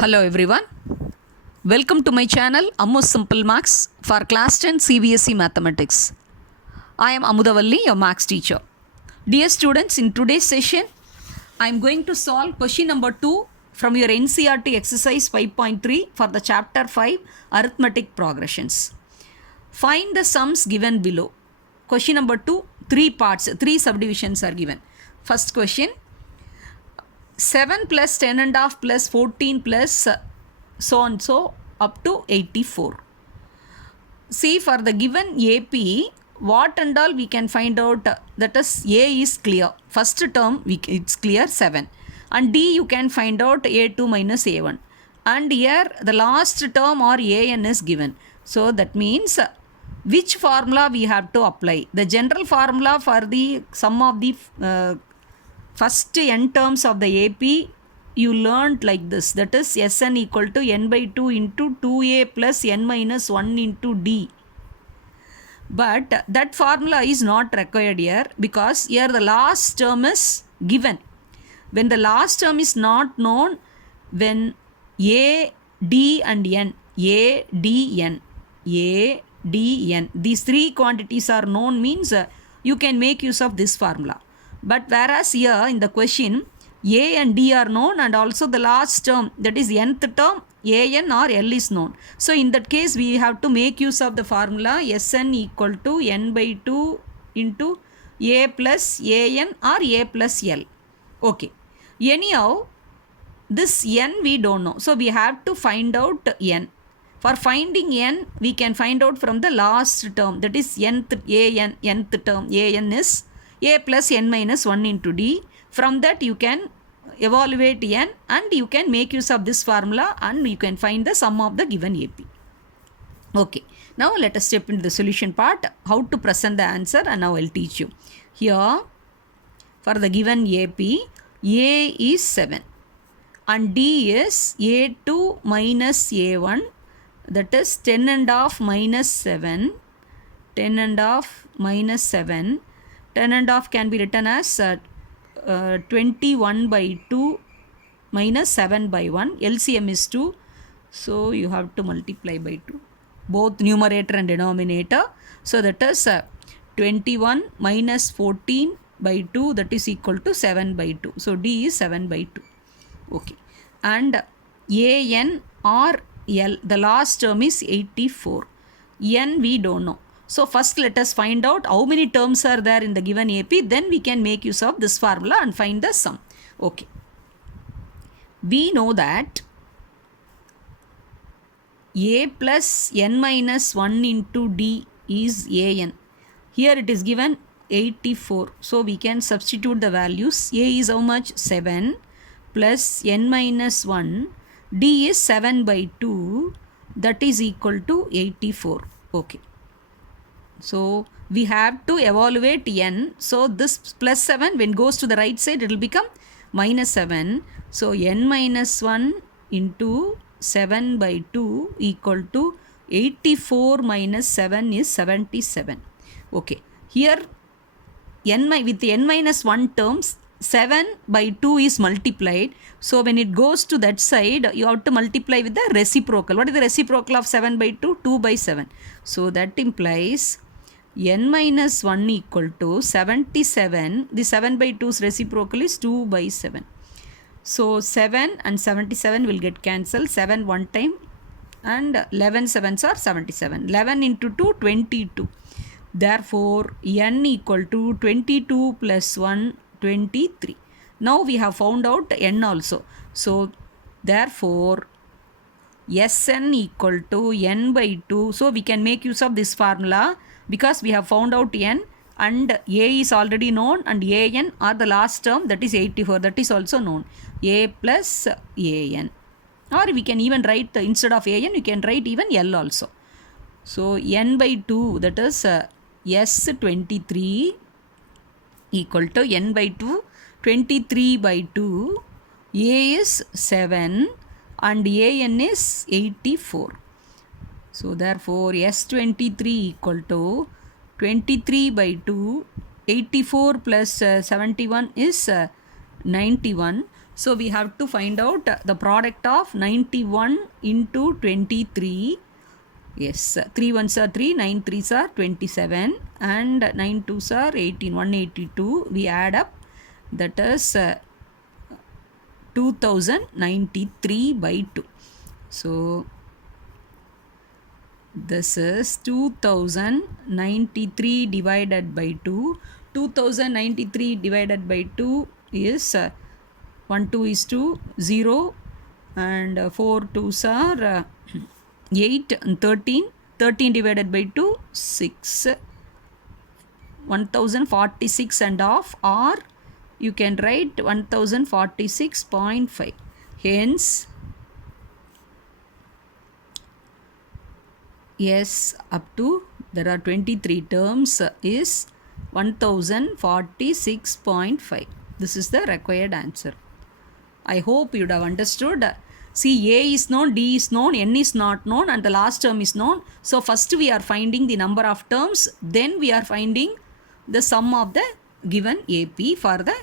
Hello everyone. Welcome to my channel Ammu Simple Maths for class 10 CBSE Mathematics. I am Amudavalli, your maths teacher. Dear students, in today's session, I am going to solve question number 2 from your NCERT exercise 5.3 for the chapter 5 arithmetic progressions. Find the sums given below. Question number 2, 3 parts, 3 subdivisions are given. First question, 7 plus 10 and half plus 14 plus so and so up to 84. See, for the given AP, what and all we can find out, that is A is clear. First term, it's clear 7. And D you can find out A2 minus A1. And here the last term or AN is given. So that means which formula we have to apply. The general formula for the sum of the first n terms of the AP you learned like this, that is Sn equal to n by 2 into 2a plus n minus 1 into d. But that formula is not required here because here the last term is given. When the last term is not known, when a, d and n, a, d, n, a, d, n, these three quantities are known means you can make use of this formula. But whereas here in the question, A and D are known and also the last term, that is nth term, An or L is known. So in that case, we have to make use of the formula Sn equal to n by 2 into A plus An or A plus L. Okay. Anyhow, this n we don't know. So we have to find out n. For finding n, we can find out from the last term, that is nth term, An is a plus n minus 1 into d. From that you can evaluate n and you can make use of this formula and you can find the sum of the given AP. Okay, now let us step into the solution part, how to present the answer, and now I'll teach you. Here for the given AP, A is 7 and D is A2 minus A1, that is 10 and half minus 7, 10 and half minus 7. 10 and half can be written as 21 by 2 minus 7 by 1. LCM is 2. So you have to multiply by 2. Both numerator and denominator. So that is 21 minus 14 by 2, that is equal to 7 by 2. So D is 7 by 2. Okay. And AN or L, the last term is 84. N we don't know. So first let us find out how many terms are there in the given AP, then we can make use of this formula and find the sum. Okay. We know that A plus n minus 1 into D is AN. Here it is given 84. So we can substitute the values. A is how much? 7 plus n minus 1. D is 7 by 2. That is equal to 84. Okay. So we have to evaluate n. So this plus 7 when goes to the right side, it will become minus 7. So n minus 1 into 7 by 2 equal to 84 minus 7 is 77. Okay. Here with n minus 1 terms, 7 by 2 is multiplied. So when it goes to that side, you have to multiply with the reciprocal. What is the reciprocal of 7 by 2? 2 by 7. So that implies n minus 1 equal to 77. The 7 by 2's reciprocal is 2 by 7. So 7 and 77 will get cancelled. 7 one time and 11 7s are 77. 11 into 2, 22. Therefore, n equal to 22 plus 1, 23. Now we have found out n also. So therefore, Sn equal to n by 2. So we can make use of this formula because we have found out n and A is already known and An or the last term, that is 84, that is also known. A plus An. Or we can even write instead of An, you can write even L also. So n by 2, that is S23 equal to n by 2, 23 by 2. A is 7 and An is 84. So therefore S23 equal to 23 by 2, 84 plus 71 is 91. So we have to find out the product of 91 into 23. Yes, 3 ones are 3, 9 threes are 27, and 9 twos are 18, 182. We add up, that is 2093 by 2. So this is 2093 divided by 2. 2093 divided by 2 is 1 2 is to 0, and 4 2s are 8 and 13. 13 divided by 2, 6. 1046 and half, or you can write 1046.5. Hence, yes, up to there are 23 terms is 1046.5. This is the required answer. I hope you would have understood. See, A is known, D is known, N is not known, and the last term is known. So first we are finding the number of terms, then we are finding the sum of the given AP for the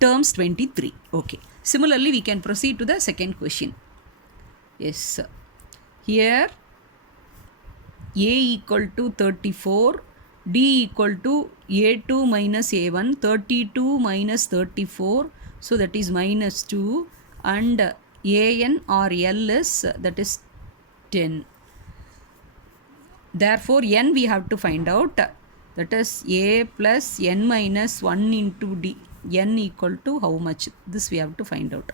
terms 23. Okay. Similarly, we can proceed to the second question. Yes. Here A equal to 34, D equal to A2 minus A1, 32 minus 34, so that is minus 2, and AN or L is, that is 10. Therefore, N we have to find out, that is A plus N minus 1 into D. N equal to how much? This we have to find out.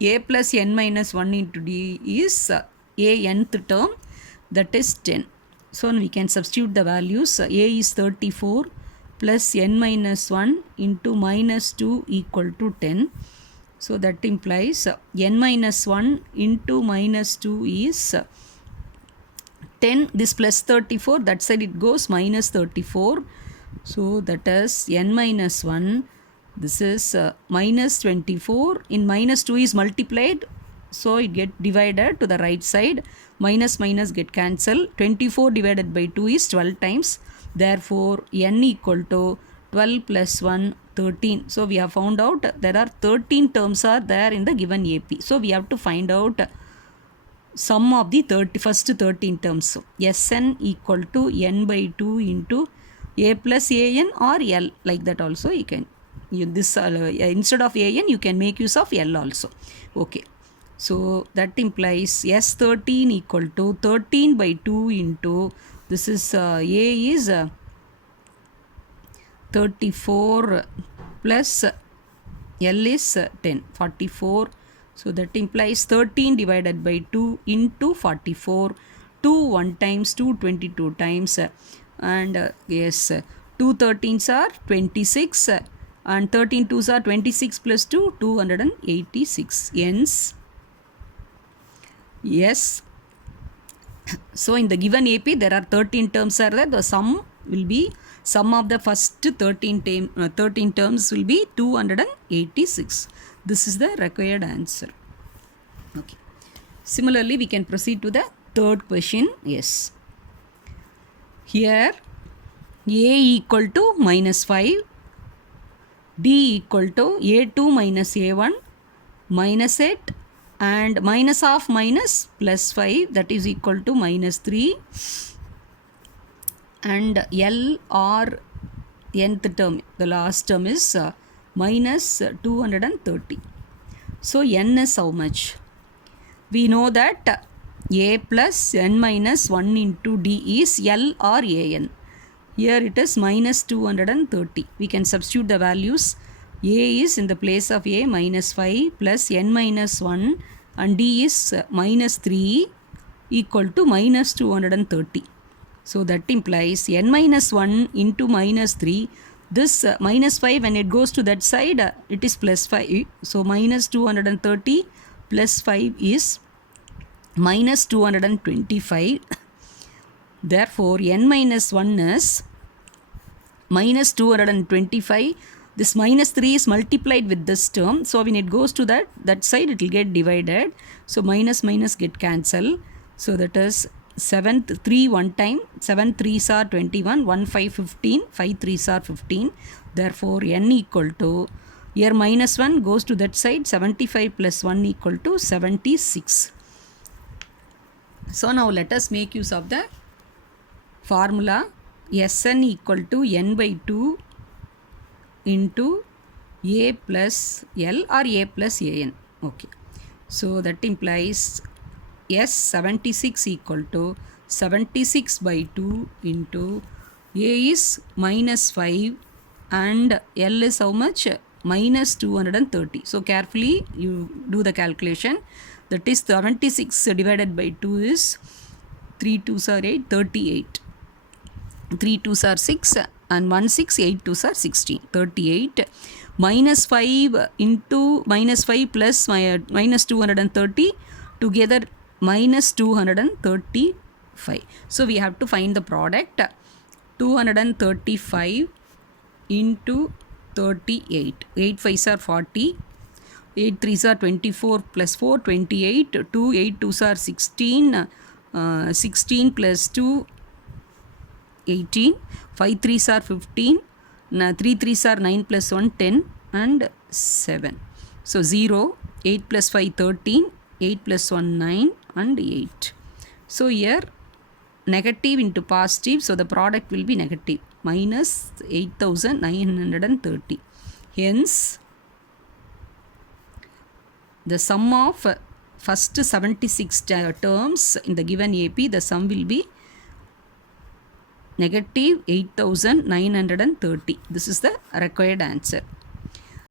A plus N minus 1 into D is A nth term, that is 10. So we can substitute the values. A is 34 plus N minus 1 into minus 2 equal to 10. So that implies N minus 1 into minus 2 is 10. This plus 34, that side it goes minus 34. So that is N minus 1. This is minus 24. In minus 2 is multiplied, so it get divided to the right side. Minus minus get cancelled. 24 divided by 2 is 12 times. Therefore, N equal to 12 plus 1, 13. So we have found out there are 13 terms are there in the given AP. So we have to find out sum of the first 13 terms. So Sn equal to N by 2 into A plus An or L, like that also you can. Instead of An, you can make use of L also. Okay. So that implies S13 equal to 13 by 2 into, this is A is 34 plus L is 10, 44. So that implies 13 divided by 2 into 44. 2 1 times, 2 22 times, and yes, 2 13s are 26, and 13 2s are 26 plus 2, 286. Hence, yes. So in the given AP there are 13 terms are there. The sum will be, sum of the first 13 terms will be 286. This is the required answer. Okay. Similarly, we can proceed to the third question. Yes. Here A equal to minus 5, D equal to A2 minus A1 minus 8, and minus of minus plus 5, that is equal to minus 3, and L or nth term, the last term is minus 230. So N is how much? We know that A plus N minus 1 into D is L or An. Here it is minus 230. We can substitute the values. A is in the place of A minus 5 plus N minus 1, and D is minus 3 equal to minus 230. So that implies N minus 1 into minus 3. This minus 5, when it goes to that side, it is plus 5. So minus 230 plus 5 is minus 225. Therefore, N minus 1 is minus 225. This minus 3 is multiplied with this term. So when it goes to that side, it will get divided. So minus minus get cancelled. So that is 3 one time. 7 3s are 21. 1 5 15. 5 3s are 15. Therefore, N equal to Here minus 1 goes to that side. 75 plus 1 equal to 76. So now let us make use of the formula Sn equal to n by 2 into a plus L or a plus an. Okay. So that implies S76 equal to 76 by 2 into a is minus 5 and L is how much? Minus 230. So carefully you do the calculation. That is 76 divided by 2 is 3 2s are 8, 38. 3 2s are 6 and 1 6, 8 2s are 16, 38. Minus 5 into minus 5 plus minus 230 together minus 235. So we have to find the product. 235 into 38. 8 5s are 40. 8 3s are 24 plus 4 28. 2 8 2s are 16. 16 plus 2 18. 5 3s are 15. 3 3s are 9 plus 1 10 and 7. So 0, 8 plus 5 13, 8 plus 1 9 and 8. So here negative into positive, so the product will be negative, minus 8930. Hence the sum of first 76 terms in the given AP, the sum will be negative 8930. This is the required answer.